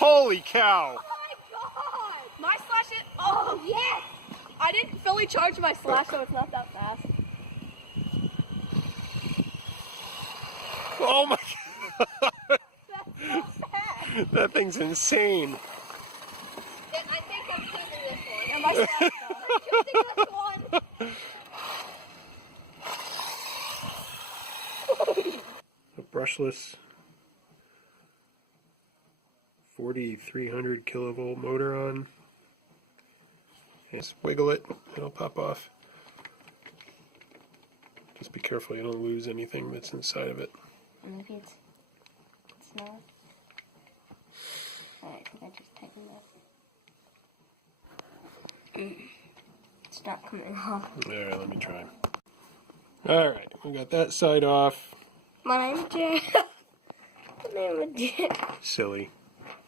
Holy cow! Oh my god! My slash is. Oh yes! I didn't fully charge my slash, so it's not that fast. Oh my god! That's so fast. That thing's insane. I think I'm choosing this one. And my slash though. I'm choosing this one. A brushless 4,300 kilovolt motor on. Just wiggle it, it'll pop off. Just be careful you don't lose anything that's inside of it. Maybe it's not. Alright, I just tightened up. It's not coming off. Alright, let me try. Alright, we got that side off. My name's Jay. My name is Jay. Silly.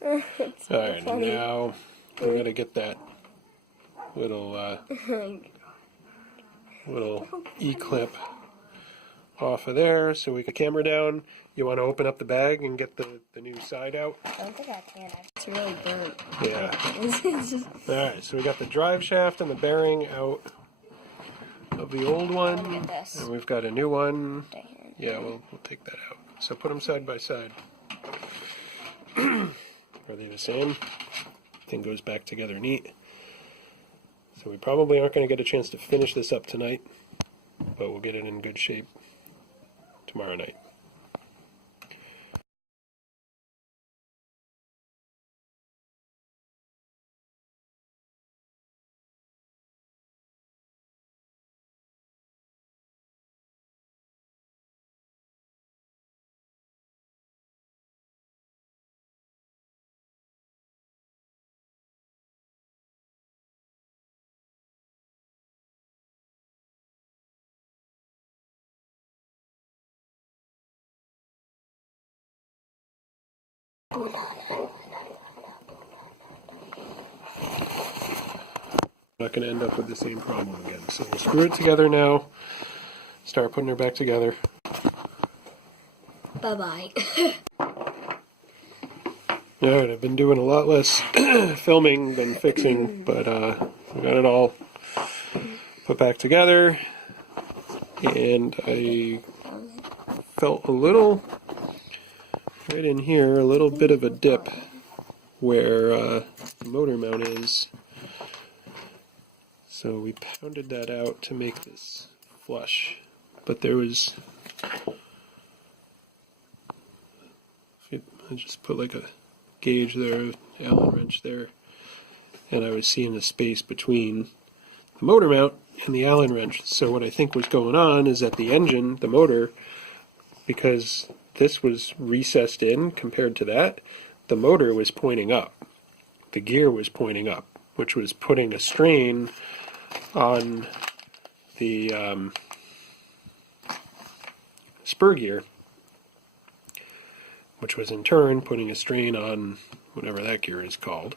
It's Alright, funny. now we gotta get that little little E-clip off of there so we can camera down. You want to open up the bag and get the new side out? I don't think I can. It's really burnt. Yeah. It's just... Alright, so we got the drive shaft and the bearing out of the old one. Look at this. And we've got a new one. Right here. Yeah, we'll take that out. So put them side by side. Are they the same? Thing goes back together neat. So we probably aren't going to get a chance to finish this up tonight, but we'll get it in good shape tomorrow night. Not going to end up with the same problem again. So we'll screw it together now, start putting her back together. Bye-bye. Alright, I've been doing a lot less filming than fixing, but we got it all put back together, and I felt a little, right in here, a little bit of a dip where the motor mount is. So we pounded that out to make this flush, but there was, I just put like a gauge there, Allen wrench there, and I was seeing a space between the motor mount and the Allen wrench. So what I think was going on is that the engine, the motor, because this was recessed in compared to that, the motor was pointing up. The gear was pointing up, which was putting a strain on the spur gear, which was in turn putting a strain on whatever that gear is called.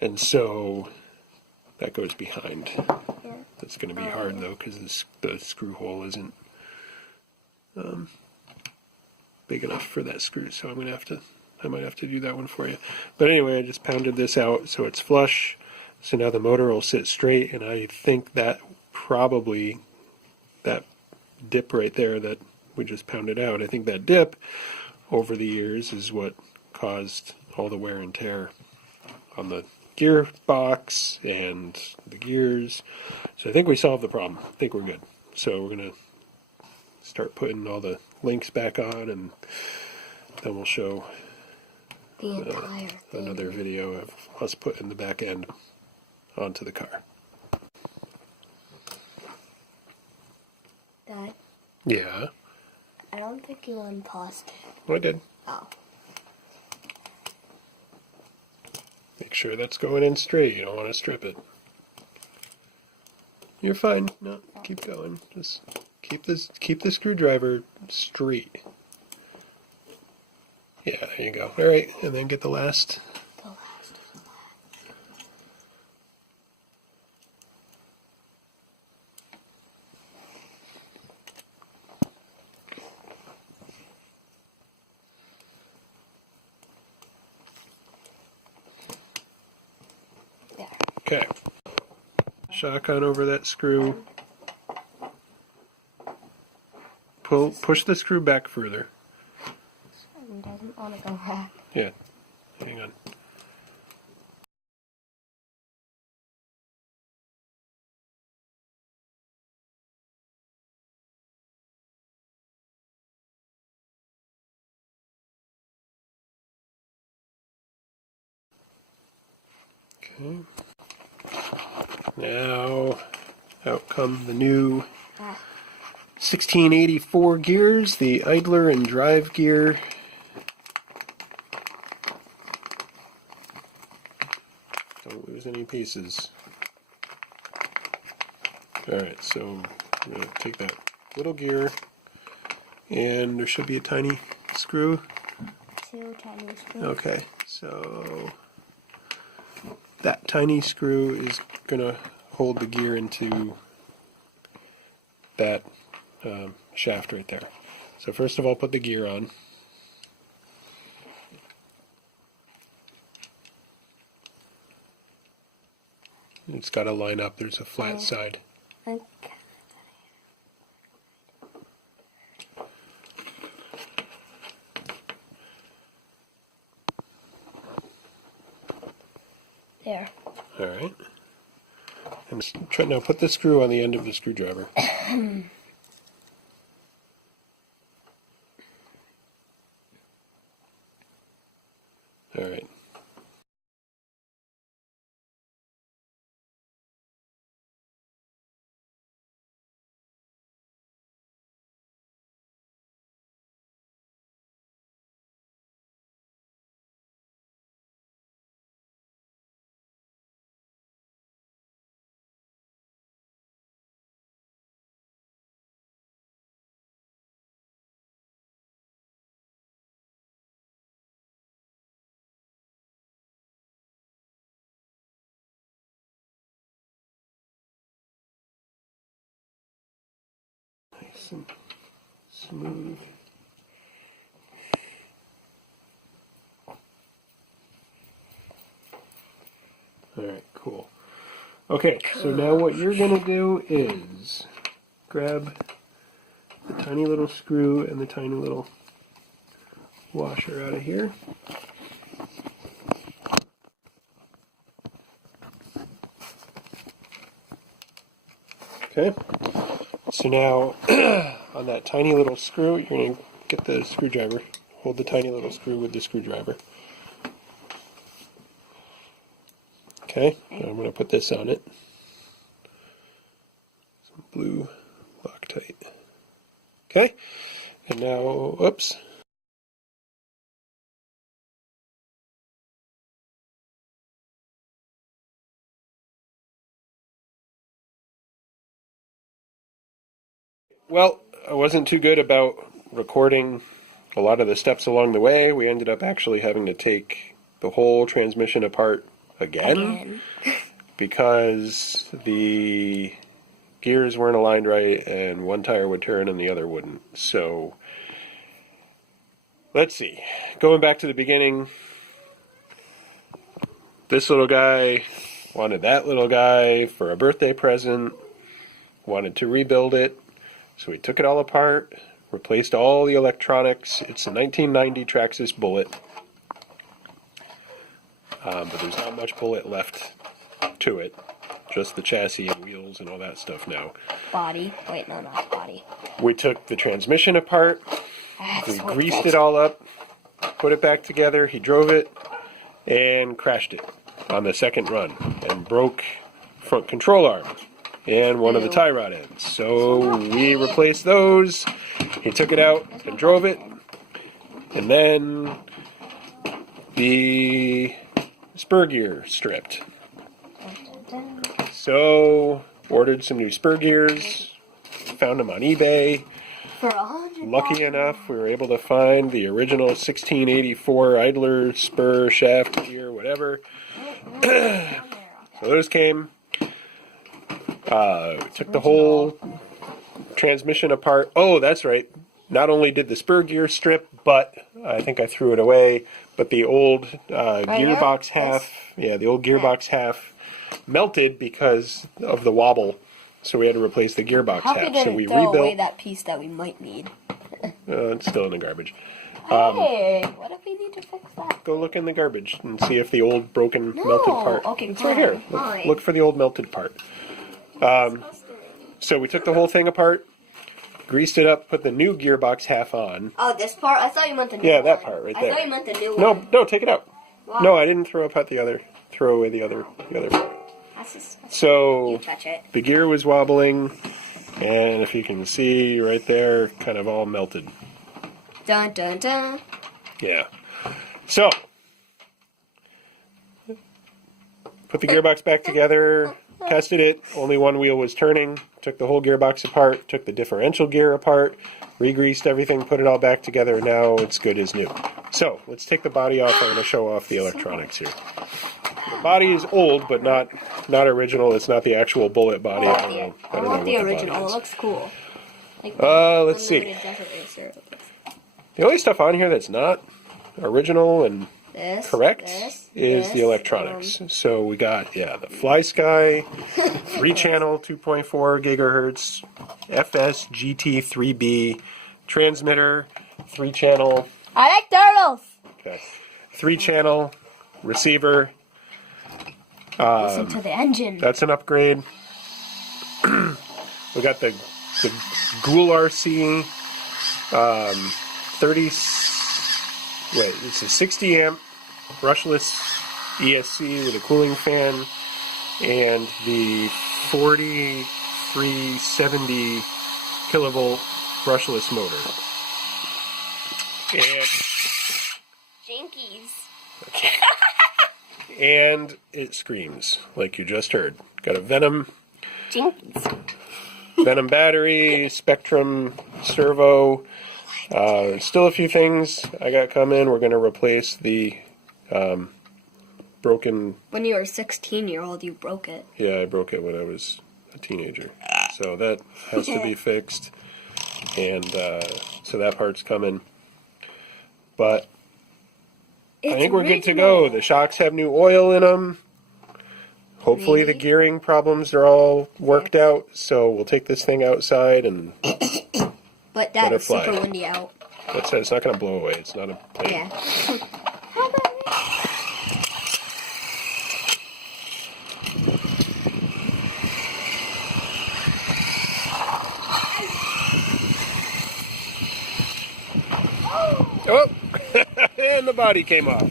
And so that goes behind. Yeah. That's going to be hard though, because the screw hole isn't big enough for that screw. So I might have to do that one for you. But anyway, I just pounded this out so it's flush. So now the motor will sit straight, and I think that probably, that dip right there that we just pounded out, I think that dip over the years is what caused all the wear and tear on the gearbox and the gears. So I think we solved the problem. I think we're good. So we're going to start putting all the links back on, and then we'll show The entire thing. another video of us putting the back end onto the car. Dad, Yeah, I don't think you unpaused it. I did. Oh. Make sure that's going in straight. You don't want to strip it. You're fine. No, keep going. Just keep the screwdriver straight. Yeah, there you go. All right, and then get the last. The last of the last. Okay. Shock on over that screw. Push the screw back further. It doesn't want to go back. Yeah. Hang on. Okay. Now, out come the new 1684 gears, the idler and drive gear. Don't lose any pieces. Alright, so I'm going to take that little gear, and there should be a tiny screw. 2 tiny screws. Okay, so that tiny screw is going to hold the gear into that shaft right there. So first of all, put the gear on. It's got to line up. There's a flat side. Okay. There. All right. And try now put the screw on the end of the screwdriver. All right. Nice and smooth. All right, cool. Okay, so now what you're going to do is grab the tiny little screw and the tiny little washer out of here. Okay, so now on that tiny little screw, you're going to get the screwdriver. Hold the tiny little screw with the screwdriver. Okay, and I'm going to put this on it. Some blue Loctite. Okay, and now, oops. Well, I wasn't too good about recording a lot of the steps along the way. We ended up actually having to take the whole transmission apart again. Because the gears weren't aligned right and one tire would turn and the other wouldn't. So let's see. Going back to the beginning, this little guy wanted that little guy for a birthday present, wanted to rebuild it. So we took it all apart, replaced all the electronics. It's a 1990 Traxxas Bullet. But there's not much bullet left to it. Just the chassis and wheels and all that stuff now. Body. Wait, no, not body. We took the transmission apart. We greased it all up, put it back together. He drove it and crashed it on the second run and broke front control arm and one of the tie rod ends. So we replaced those. He took it out and drove it. And then the spur gear stripped. So ordered some new spur gears. Found them on eBay. For $100. Lucky enough, we were able to find the original 1684 idler spur shaft gear, whatever. So those came. Took the whole transmission apart. Oh, that's right. Not only did the spur gear strip, but I think I threw it away. But the old gearbox half, the old gearbox half melted because of the wobble. So we had to replace the gearbox How half. could So I we throw away rebuilt. that piece that we might need? It's still in the garbage. Hey, what if we need to fix that? Go look in the garbage and see if the old broken melted part. Okay, It's right here. fine. Look for the old melted part. So we took the whole thing apart, greased it up, put the new gearbox half on. Oh, this part? I thought you meant the new Yeah, one. that part right there. I thought you meant the new No, one. no, take it out. Why? No, I didn't throw away the other part. That's just, So touch it. the gear was wobbling, and if you can see right there, kind of all melted. Dun dun dun. Yeah. So put the gearbox back together, tested it. Only one wheel was turning. Took the whole gearbox apart. Took the differential gear apart. Re-greased everything. Put it all back together. Now it's good as new. So let's take the body off. I'm going to show off the electronics here. The body is old, but not original. It's not the actual Bullet body. I don't know I what want the body original. It is. looks cool. Like Let's see. unlimited desert racer. The only stuff on here that's not original and This, correct this, is this, the electronics. So we got, the FlySky, 3-channel, 2.4 gigahertz, FS GT3B transmitter, 3-channel, I like turtles. okay, 3-channel receiver. Listen to the engine. That's an upgrade. We got the GoolRC it's a 60 amp brushless ESC with a cooling fan and the 4370 kilovolt brushless motor. And it screams like you just heard. Got a Venom battery, Spektrum servo. Still a few things I got coming. We're going to replace the broken... When you were a 16-year-old, you broke it. Yeah, I broke it when I was a teenager. So that has to be fixed. And so that part's coming. But I think we're good to go. The shocks have new oil in them. Hopefully the gearing problems are all worked out. So we'll take this thing outside and... But Dad, it's Butterfly. super windy out. That's it. It's not going to blow away. It's not a plane. Yeah. Oh! And the body came off.